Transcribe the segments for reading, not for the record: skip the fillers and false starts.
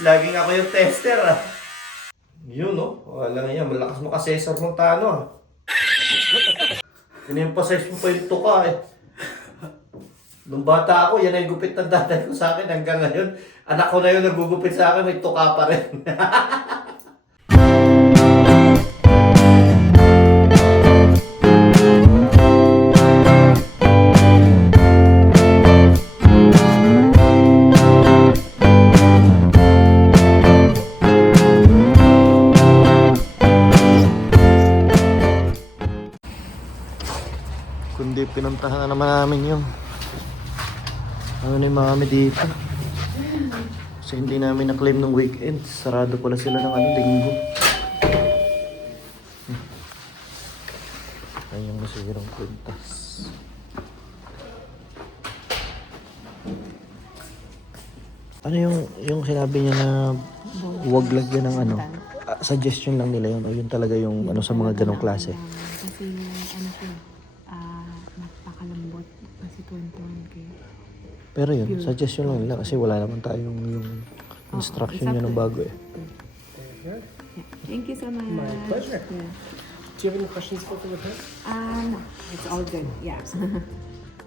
since laging ako yung tester Yun wala nga yan, malakas mo ka Cesar Montano In-emphasize mo pa yung tuka Nung bata ako, yan ang gupit ng tatay ko sa akin hanggang ngayon. Anak ko na yun nagugupit sa akin, may tuka pa rin. Kundi pinuntahan na naman namin yung ano ni mami dito. Kasi hindi namin na-claim ng weekend. Sarado pala sila ng linggo. Ayan yung masirang kwintas. Ano yung sinabi niya na huwag lagyan ng suggestion lang nila yun. O yun talaga yung sa mga ganong klase. Kasi napakalambot. Kasi 21K. Pero yun, suggestion lang nila kasi wala naman tayong yung instruction yun ng bago Thank you so much. My pleasure. Yeah. Do you have any questions for the repair? No, it's all good. Yeah.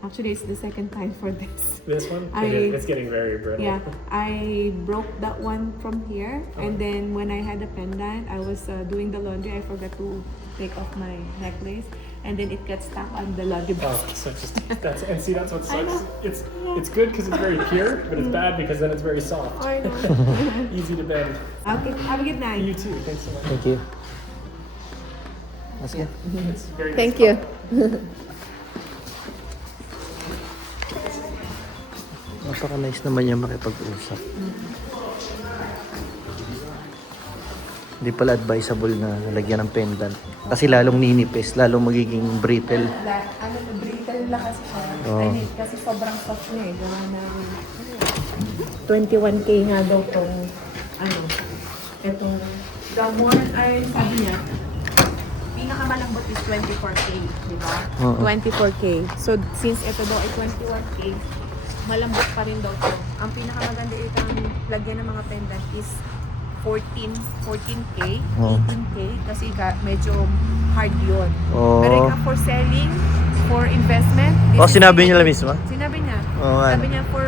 Actually, it's the second time for this. This one? It's getting very brittle. Yeah, I broke that one from here, and then when I had the pendant, I was doing the laundry. I forgot to take off my necklace, and then it got stuck on the laundry Oh, basket. so that's what sucks. I know. It's good because it's very pure, but it's bad because then it's very soft. I know. Easy to bend. Okay, have a good night. You too. Thanks so much. Thank you. Let's go. It's very Thank you. Napaka-nice naman niya makipag-usap. Hindi pala advisable na lagyan ng pendant. Kasi lalong ninipis, lalong magiging brittle. Brittle lang kasi siya. Oo. Kasi sobrang soft niya eh. Gawa na 21K nga daw tong etong gamon ay sabi niya pinakamalambot is 24K, di ba? Oo. 24K. So since ito daw ay 21K, malambot pa rin daw to. Ang pinakamaganda itong lagyan ng mga pendant is 14K, Oh. 18K kasi medyo hard yun. Oh. Pero ika for selling, for investment, this is Sinabi niya really- mismo? Sinabi niya. Oo, nga. Sabi niya for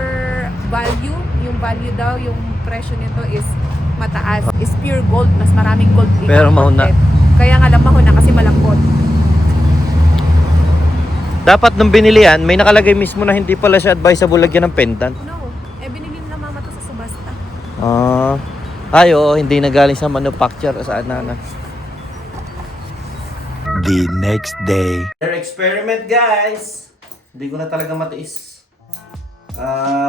value, yung value daw, yung presyo nito is mataas. Is pure gold, mas maraming gold dito. Pero mahuna. Kaya nga lang mahuna kasi malambot. Dapat nung binili yan, may nakalagay mismo na hindi pala siya advisable lagyan ng pendant. No, binili na mama to sa subasta. Hindi na galing sa manufacturer saan na. The next day. Their experiment, guys. Hindi ko na talaga matiis.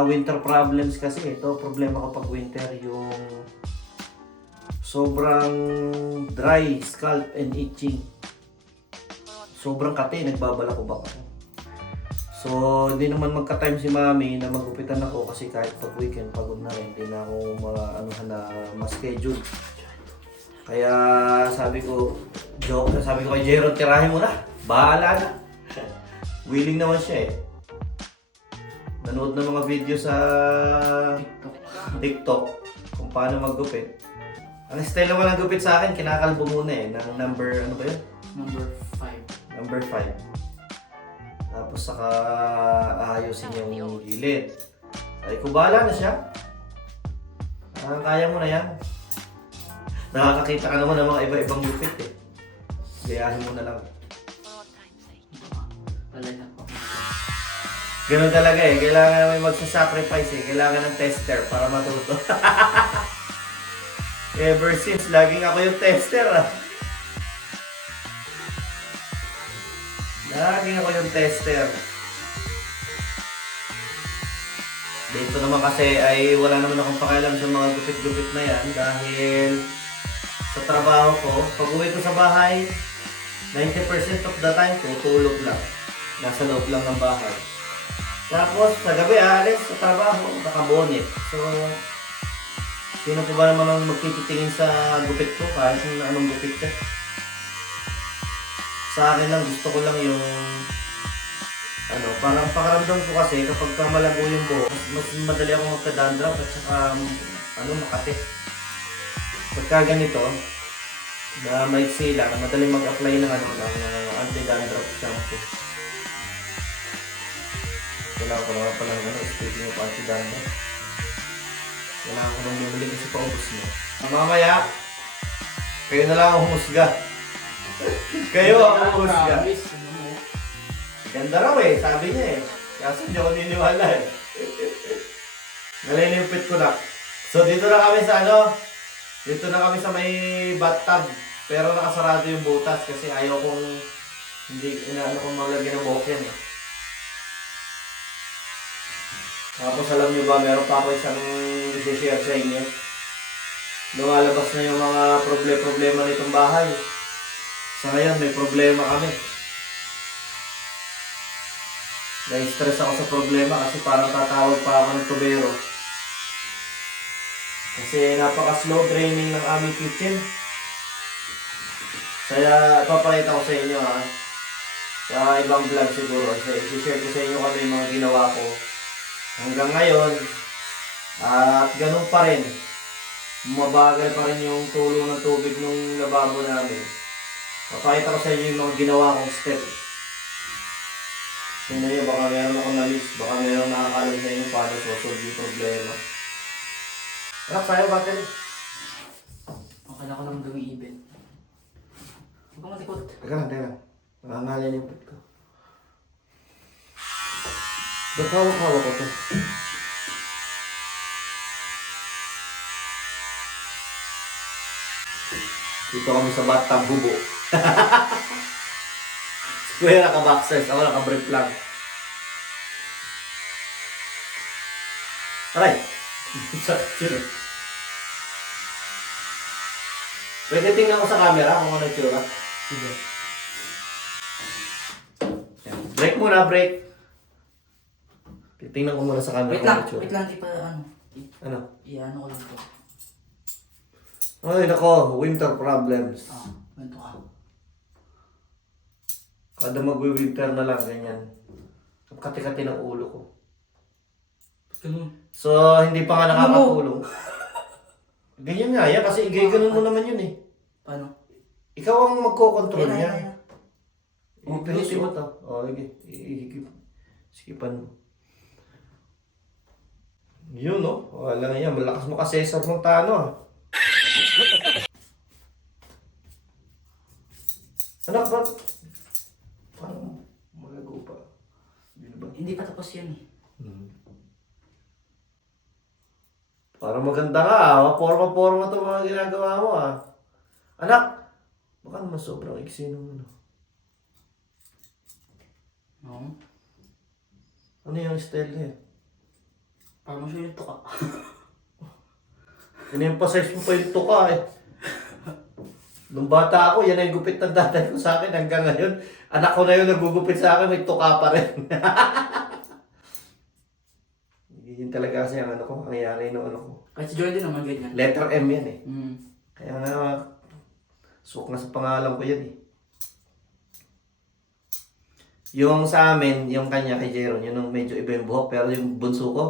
Winter problems kasi. Ito, problema ko pag winter, yung sobrang dry scalp and itching. Sobrang kati, nagbabalakubak ako. So, hindi naman magka-time si mami na magupitan ako kasi kahit pag weekend, pagod na rin. Hindi na ako ma-schedule. Kaya sabi ko kay Jeron, tirahin mo na. Bahala na. Willing naman siya Nanood ng mga video sa TikTok kung paano maggupit. Ang style naman ng gupit sa akin, kinakalbo muna ng number, ano ba yun? Number 5. Tapos saka ayusin yung gilid. Ay, kung bahala na siya. Kaya mo na yan. Nakakakita ka naman ng mga iba-ibang gupit Gayahin mo na lang. Ganun talaga Kailangan may magsasacrifice Kailangan ng tester para matuto. Ever since, laging ako yung tester Laging ako yung tester. Dito naman kasi ay wala naman akong pakialam sa mga gupit-gupit na yan dahil sa trabaho ko, pag uwi ko sa bahay, 90% of the time tutulog lang. Nasa loob lang ng bahay. Tapos sa gabi alis sa trabaho, nakabonet. So, sino po ba naman ang magtitingin sa gupit ko kahit anong gupit ka? Sa akin lang, gusto ko lang yung parang pakaramdam ko kasi kapag malago yung buhok, mas madali ako magka-dandruff at saka Makati. Pagka ganito, na may sila, madaling mag-apply ng anti-dandruff shampoo. Wala ko naman palang speaking of anti-dandruff. Wala ko nang bumili kasi paubos mo. Mamaya, kayo na lang ang humusga. Kayo ang humusga. Ganda raw eh, sabi niya eh. Kaso hindi ako niniwala eh. Nalilipit ko na. So dito na kami sa dito na kami sa may bathtub. Pero nakasarado yung butas kasi ayaw kong kong maglagyan ng buhok yan eh. Tapos alam niyo ba, meron pa ako isang i-share sa inyo. Lumalabas na yung mga problema nitong bahay. Sa ngayon may problema kami. Na-stress ako sa problema kasi parang tatawag pa ako ng tubero. Kasi napaka-slow draining ng aming kitchen. Kaya papakita ko sa inyo sa ibang vlog siguro. I-share ko sa inyo kami yung mga ginawa ko hanggang ngayon. At ganun pa rin. Mabagal pa rin yung tulo ng tubig ng lababo namin. Papakita ko sa inyo yung mga ginawa kong step. Tingnan nyo, baka meron akong na-miss. Baka meron nakakalam sa inyo paano sosolve yung problema. Anak, sa'yo battery. Okay na ako lang gawing even. Huwag kang matikot. Teka lang. Nangangalin yung pit ko. Ba't hawak-hawak ko to? Dito kami sa bathtub bubo. Si Kuya naka-boxers, ako naka-brief lang. Aray! Sino? Pwede tingnan ko sa camera kung ano yung tsura. Sige. Break muna, break. Titingnan ko muna sa camera Wait kung lang, ano yung tsura. wait lang, di pa Ano? i-ano ko lang to. Ay, nako, winter problems. Ganito ka. Kada mag-winter na lang, ganyan. Ang kati-kati ng ulo ko. Ganun. So, hindi pa nga nakakatulong. Ganyan nga yan, kasi igay-ganon mo naman yun eh. Paano? Ikaw ang magkocontrol Ayan, niya. ayan, ayan. Ipihitin mo to. O, sige. Sikipan mo. Yun, no? Wala nga yan. Malakas mo ka Cesar Montano, Anak, ba? Parang magago pa. Hindi pa tapos yan eh. Parang maganda ka, Maporma-porma ito mga ginagawa mo, Anak, baka naman sobrang iksi nung Oo. Ano yung style niya? Para mo siya yung tuka. In-emphasize mo pa yung tuka eh. Nung bata ako, yan ang gupit ng tatay ko sa akin hanggang ngayon. Anak ko na yun nagugupit sa akin, may tuka pa rin. Yun talaga kasi ang nangyari ng ko. Kahit si Jordan naman ganyan. Letter M yan eh. Mm. Kaya nga, suok na sa pangalan ko yan eh. Yung sa amin, yung kanya kay Jeron, yun ang medyo iba yung buhok. Pero yung bunso ko,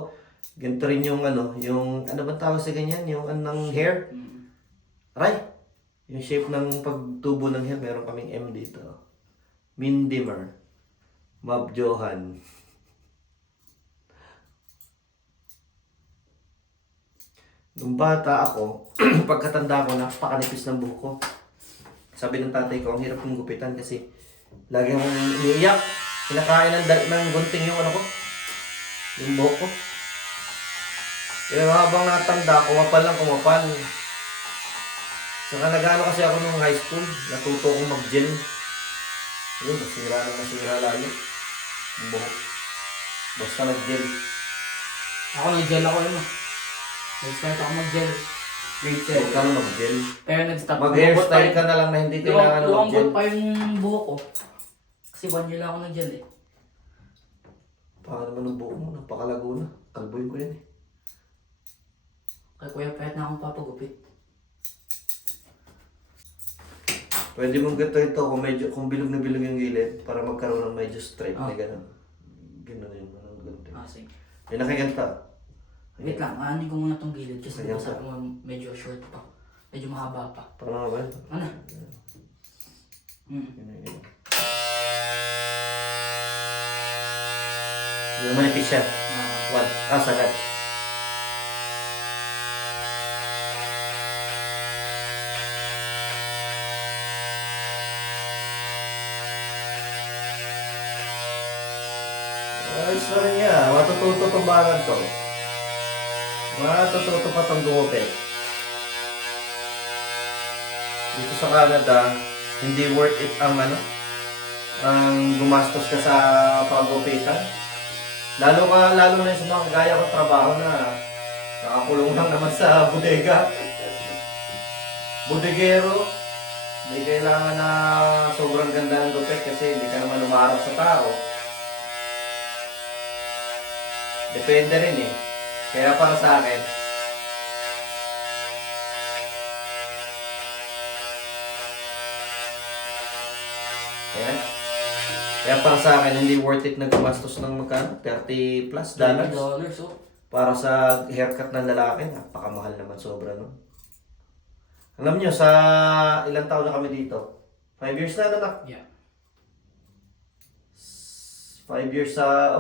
ganito rin yung yung ano ba tawag sa ganyan? Yung anong hair? Right? Yung shape ng pagtubo ng hair, meron kaming M dito. Mindimer. Mab Johan. Nung bata ako, pagkatanda ko, napakanipis ng buhok ko. Sabi ng tatay ko, ang hirap kong gupitan kasi lagi akong umiiyak. Kinakain ng gunting yung yung buhok ko. Kaya habang natanda, kumapal. Saka nag-ano kasi ako nung high school, natuto akong mag-gel. Yun, nasira lalo. Ang buhok. Basta nag-gel. Ako nag-gel ako yun. Nag-start ako mag-gel. Grade 7. Huwag ka na mag-gel. Pero nag-stop. Mag-hairstyle ka na lang na hindi kailangan ng mag-gel. Lumambot pa yung buhok ko. Kasi 1 year lang ako nag-gel eh. Paano naman ang buhok mo? Napakalago na. Kalboy ko yan eh. Kaya kuya payat na akong papagupit. Pwede mong ganito ito kung bilog na bilog yung gilid para magkaroon ng medyo straight na gano'n. Gano'n yun. Sige. May nakikanta. Wait lang, aanin ko muna tong gilid kasi Ayan sabi pa. mo medyo short pa. Medyo mahaba pa. Parang ba? Ano? Hmm. Yung manipis siya. One. Sagad. Ayos na rin niya. Matututo tong baran to. Matututo pa tong gumupit. Dito sa Canada, hindi worth it ang ang gumastos ka sa pagupitan. Lalo na sa mga gaya kong trabaho na nakakulong lang naman sa bodega. Bodegero, hindi kailangan na sobrang ganda ng gupit kasi hindi ka naman umaharap sa tao. Depende rin eh. Kaya para sa akin, ayan. Kaya para sa akin, hindi worth it na gumastos ng magkano? $30 plus $30, oh. para sa haircut ng lalaki. Napakamahal naman sobra, no? Alam nyo, sa ilang taon na kami dito? 5 years na, anak? Yeah. 5 years sa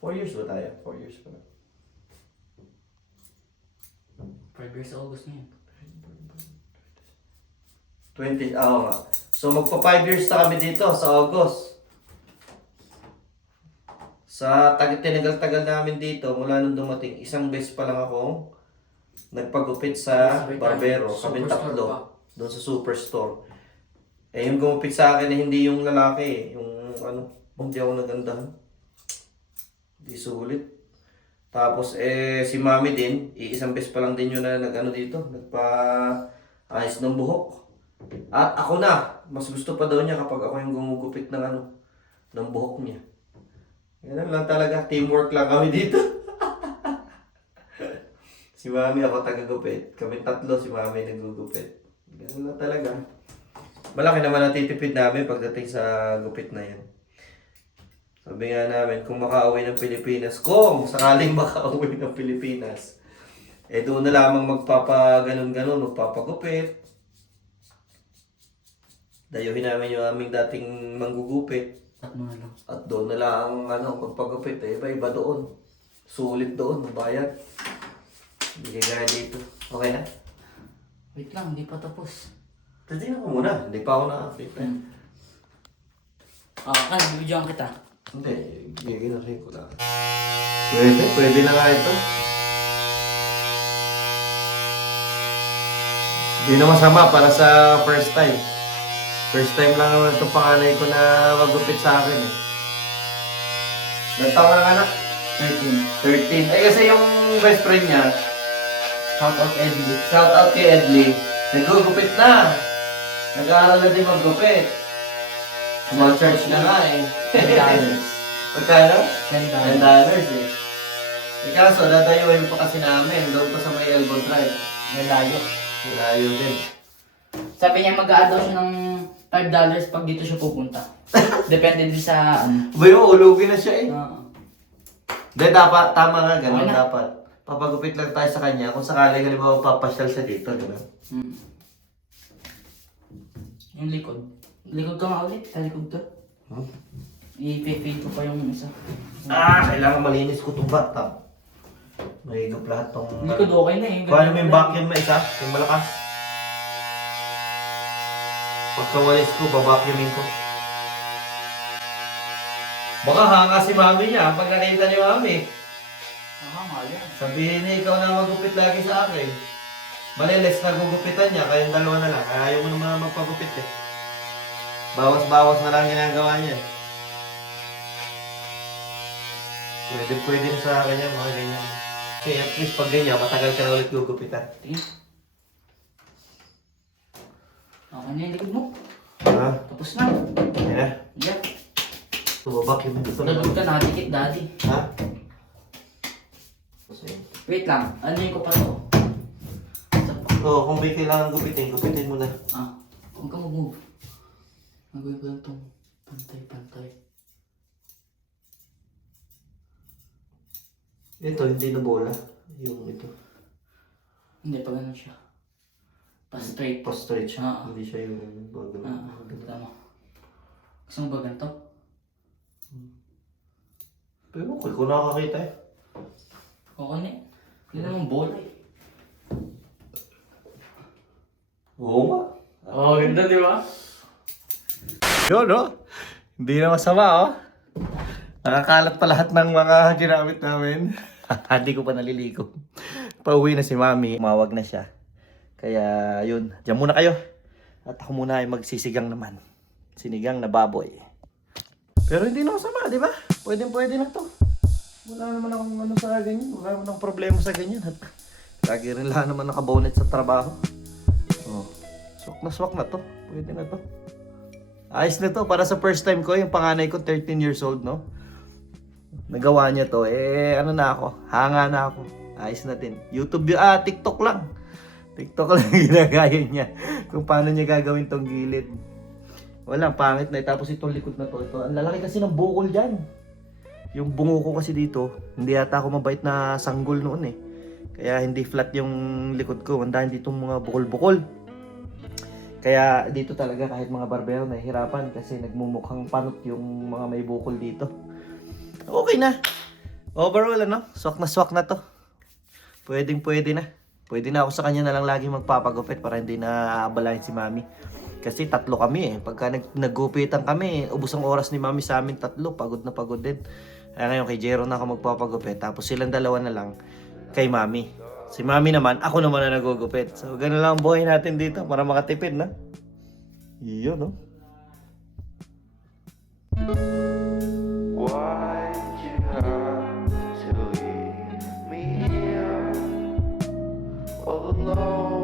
4 years ba tayo? 4 years pa na. 5 years sa August na yun. 20, oo nga. So magpa 5 years na kami dito sa August. Sa tinagal-tagal namin dito, mula nung dumating, isang beses pa lang ako nagpagupit sa barbero. Kami Superstore tatlo. pa. Doon sa superstore. Eh yung gumupit sa akin hindi yung lalaki eh. Yung hindi ako nagandahan. Hindi sulit. Tapos si mami din, isang beses pa lang din yun na dito, nagpa-ayos ng buhok. At ako na, mas gusto pa daw niya kapag ako yung gumugupit ng ng buhok niya. Ganun lang talaga, teamwork lang kami dito. Si mami ako taga-gupit, kami tatlo si mami nagugupit. Ganun lang talaga. Malaki naman ang titipid namin pagdating sa gupit na yan. Sabi nga namin, kung makauwi ng Pilipinas, kung sakaling makauwi ng Pilipinas, doon na lamang magpapaganon-ganon, magpapagupit. Dayuhin namin yung aming dating manggugupit. At mga lang. At doon na lang magpagupit. Iba-iba doon. Sulit doon, mabayad. Hindi kaya dito. Okay na? Wait lang, hindi pa tapos. Tignan ko muna. Hindi pa ako na-update. Bibidyoan kita. Hindi, ginahin ko lang. Pwede na nga ito. Hindi na masama para sa first time. First time lang naman itong panganay ko na magupit sa akin eh. Ilang taon na anak? 13. Kasi yung best friend niya, Shout out Eddie. shout out kay Edley, nagugupit na. Nag-aaral na din maggupit. Small church na nga eh. $10. Magkano? $10 $10. eh. Kaso, dadayuhin pa kasi namin. Doon pa sa may Elbow Drive. Nalayo. Malayo din. Sabi niya mag-a-add daw siya ng $5 pag dito siya pupunta. Depende din sa Ba yung ulugin na siya eh. Oo. Hindi, dapat, tama nga, ganun Okay na. dapat. Papagupit lang tayo sa kanya. Kung sakali, halimbawa, papasyal siya dito, gano'n. Yung likod. Likod ka nga ulit. Talikod ka. I-fade ko pa yung isa. Kailangan malinis ko itong bathtub. Mahigop lahat tong... Likod okay na eh. Paano mo yung vacuum na isa? Yung malakas? Pagkawalis ko, babacuumin ko. Baka hanga si mami niya pag nakita ni mami. Mahal yan. Sabihin niya ikaw na magupit lagi sa akin. Malilis na gugupitan niya, kayong dalawa na lang. Ayaw mo naman magpagupit eh. Bawas-bawas na lang ginagawa niya. Pwede na sa akin yan, mga ganyan. Okay, at least pag ganyan, matagal ka na ulit gugupitan. Tingin. Okay na yung likod mo. Ha? Tapos na. Yan na. Yeah. Tumabak yung dito na. Nalog ka, nakadikit daddy. Ha? Wait lang. Ano yung ko pa to? Oo, kung may kailangan gupitin mo na. Huwag ka mag-move. Nagawin ko lang itong pantay-pantay. Ito, hindi na bola. Yung ito. Hindi, pa ganun siya. Pa straight. Pa-straight siya. Ah. Hindi siya yung bago. Tama. Gusto mo ba ganito? Pero okay, kung nakakakita eh. Okay na. Hindi naman bola eh. Oo nga. Oh, ganda, di ba? Yun, no? Hindi na masama, oh. Nakakalat pa lahat ng mga ginamit namin. Hindi ko pa naliligo. Pauwi na si Mami. Mawag na siya. Kaya, yun. Diyan muna kayo. At ako muna ay magsisigang naman. Sinigang na baboy. Pero hindi na masama, di ba? Pwede na to. Wala naman akong ano sa ganyan. Wala naman akong problema sa ganyan. At lagi rin lang naman nakabonet sa trabaho. Oh. Swak na to. Pwede na to. Ayos na to. Para sa first time ko, yung panganay ko, 13 years old, no? Nagawa niya to. Ano na ako? Hanga na ako. Ayos na din. YouTube, TikTok lang. TikTok lang ginagaya niya. Kung paano niya gagawin tong gilid. Wala, pangit na. Tapos itong likod na to. Ito, ang lalaki kasi ng bukol dyan. Yung bungo ko kasi dito, hindi yata ako mabait na sanggol noon eh. Kaya hindi flat yung likod ko. Mandahan dito mga bukol-bukol. Kaya dito talaga kahit mga barbero nahihirapan kasi nagmumukhang panot yung mga may bukol dito. Okay na. Overall ano, swak na to. Pwede na. Pwede na ako sa kanya na lang lagi magpapagupit para hindi na aabalahin si Mami. Kasi 3 kami eh. Pagka naggupitan kami, ubos ang oras ni Mami sa amin 3. Pagod na pagod din. Kaya ngayon kay Jero na ako magpapagupit. Tapos silang dalawa na lang kay Mami. Si Mami naman, ako naman na nagugupit. So, ganun lang ang buhay natin dito para makatipid na. Iyon, no? Why'd you have to leave me here all alone?